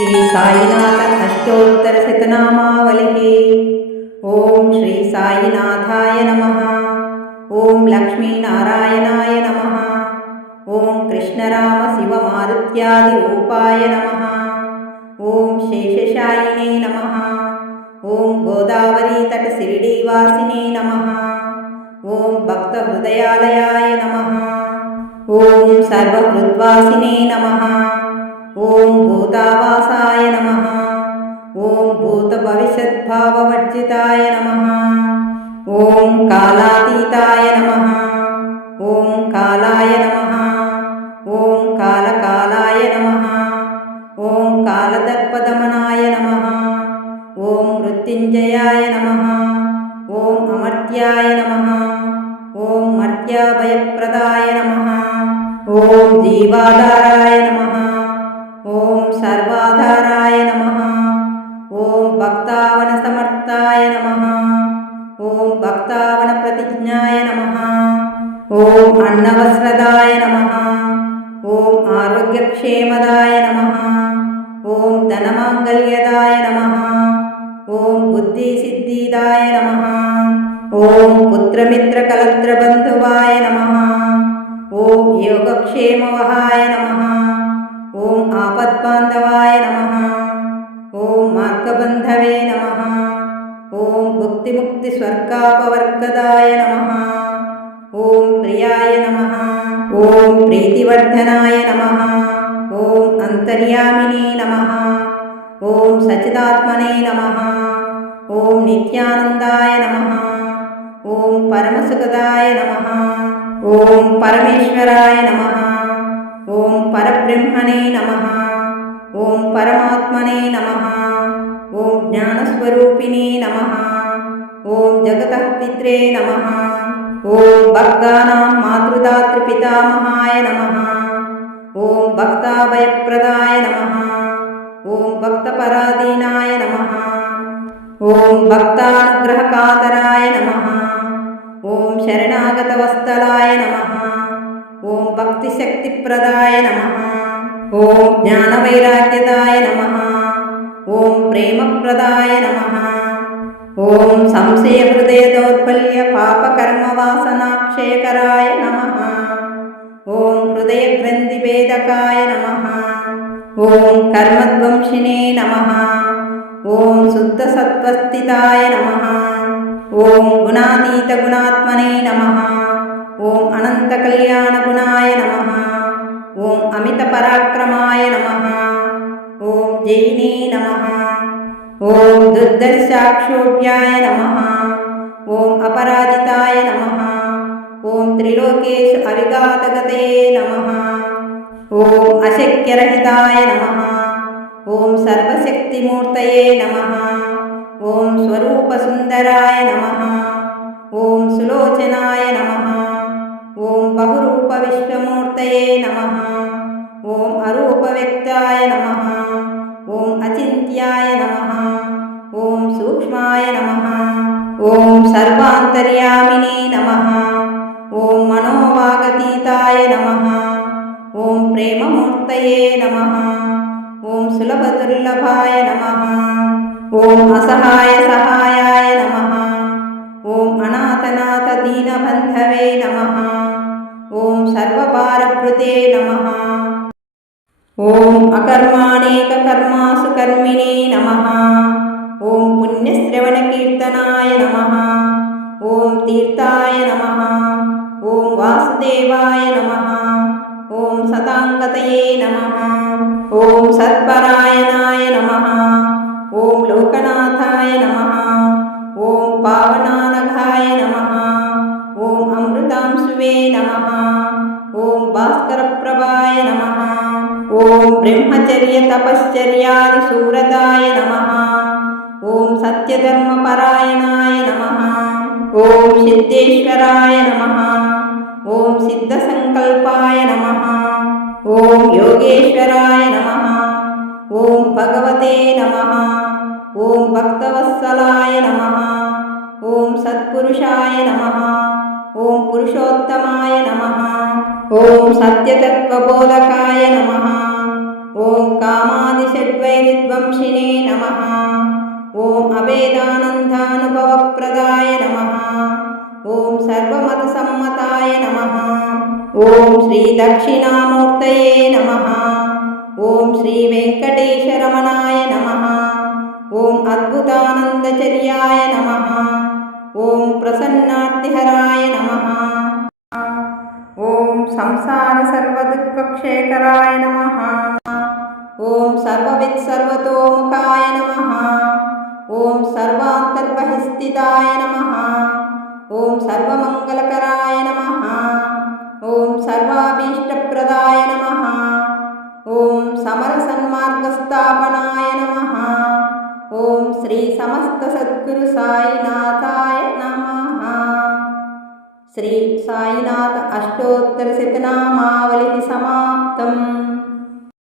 श्री साईनाथ अष्टोत्तर शतनामावलिः। ओम श्री साईनाथाय नमः। ओम लक्ष्मी नारायणाय नमः। ओम कृष्णराम शिव मारुत्यादि रूपाय नमः। ओम शेषशायिने नमः। ओम गोदावरी तट शिरडीवासिने नमः। ओम भक्त हृदयालयाय नमः। ओम सर्वहृद्वासिने नमः। ओम भूतावासाय नमः। ओम भूतभविष्यद्भाववर्जिताय नमः। ओम कालातीताय नमः। ओम कालाय नमः। ओम कालकालाय नमः। ओम कालदर्पदमनाय नमः। ओम मृत्युंजयाय नमः। ओम अमर्त्याय नमः। ओम मर्त्याभयप्रदाय नमः। ओम जीवाधाराय नमः। ओम सर्वाधाराय नमः। ओम भक्तावनसमर्थाय नमः। ओम भक्तावनप्रतिज्ञाय नमः। ओम अन्नवस्त्रदाय नमः। ओम आरोग्यक्षेमदाय नमः। ओम धनमांगल्यदाय नमः। ओम बुद्धिसिद्धिदाय नमः। ओम पुत्रमित्रकलत्रबन्धुवाय नमः। ओम योगक्षेमवहाय नमः। ओम आपद्बान्धवाय नमः। ओम मार्गबन्धवे नमः। ओम भुक्तिमुक्तिस्वर्गापवर्गदाय नमः। ओम प्रियाय नमः। ओम प्रीतिवर्धनाय नमः। ओम अंतर्यामिने नमः। ओम सच्चिदात्मने नमः। ओम नित्यानन्दाय नमः। ओम परमसुखदाय नमः। ओम परमेश्वराय नमः। ओम परब्रह्मणे नमः। ओम परमात्मने नमः। ओम ज्ञानस्वरूपिणे नमः। ओम जगतः पित्रे नमः। ओम भक्तानां मातृदातृपितामहाय नमः। ओम भक्ताभयप्रदाय नमः। ओम भक्तपराधीनाय नमः। ओम भक्तानुग्रहकातराय नमः। ओम शरणागतवत्सलाय नमः। ओम भक्तिशक्तिप्रदाय नमः। ओम ज्ञानवैराग्यदाय नमः। ओम प्रेमप्रदाय नमः। ओम संशयहृदयदौर्बल्य पापकर्मवासनाक्षयकराय नमः। ओम हृदयग्रन्थिभेदकाय नमः। ओम कर्मध्वंसिने नमः। ओम शुद्धसत्त्वस्थिताय नमः। ओम गुणातीतगुणात्मने नमः। ओम अनन्तकल्याणगुणाय नमः। ओम अमितपराक्रमाय नमः। ओम जैने नमः। ओम दुर्दर्शाक्षोभ्याय नमः। ओम अपराजिताय नमः। ओम त्रिलोकेश अविघातगते नमः। ओम अशक्यरहिताय नमः। ओम सर्वशक्तिमूर्तये नमः। ओम स्वरूपसुन्दराय नमः। ओम सुलोचनाय नमः। ओम बहुरूपविश्वमूर्तये नमः। ओम अरूपव्यक्ताय नमः। ओम अचिन्त्याय नमः। ओम सूक्ष्माय नमः। ओम सर्वान्तर्यामिने नमः। ओम मनोवागतीताय नमः। ओम प्रेममूर्तये नमः। ओम सुलभदुर्लभाय नमः। ओम असहाय सहायाय नमः। ओम अनाथनाथ दीनबन्धवे नमः। ओम सर्वभारभृते नमः। ओम अकर्माणेककर्मासु कर्मिणे नमः। ओम पुण्यश्रवणकीर्तनाय नमः। ओम तीर्थाय नमः। ओम वासुदेवाय नमः। ओम सताङ्गतये नमः। ओम सत्परायणाय नमः। ओम लोकनाथाय नमः। ओम पावनानघाय नमः। ओम अमृतांशुवे नमः। ओम भास्करप्रभाय नमः। ओम ब्रह्मचर्यतपश्चर्यादिशूरदाय नमः। ओम सत्यधर्मपरायणाय नमः। ओम सिद्धेश्वराय नमः। ओम सिद्धसंकल्पाय नमः। ओम योगेश्वराय नमः। ओम भगवते नमः। ओम भक्तवत्सलाय नमः। ओम सत्पुरुषाय नमः। ओम पुरुषोत्तमाय नमः। ओम सत्यतत्त्वबोधकाय नमः। ओम कामादिषड्वैरित विद्वंसिने नमः। ॐ अभेदानन्दानुभवप्रदाय नमः। ॐ सर्वमतसम्मताय नमः। ॐ श्रीदक्षिणामूर्तये नमः। ॐ श्रीवेङ्कटेशरमणाय नमः। ॐ अद्भुतानन्दचर्याय नमः। ॐ प्रसन्नार्तिहराय नमः। ॐ संसारसर्वदुःखक्षेकराय नमः। ॐ सर्ववित्सर्वतोमुखाय नमः। ॐ सर्वान्तर्बहिस्थिताय नमः। ॐ सर्वमङ्गलकराय नमः। ॐ सर्वाभीष्टप्रदाय नमः। ॐ समरसन्मार्गस्थापनाय नमः। ॐ श्री समस्त सद्गुरु साईनाथाय नमः। श्री साईनाथ अष्टोत्तरशतनामावलिः समाप्तम्।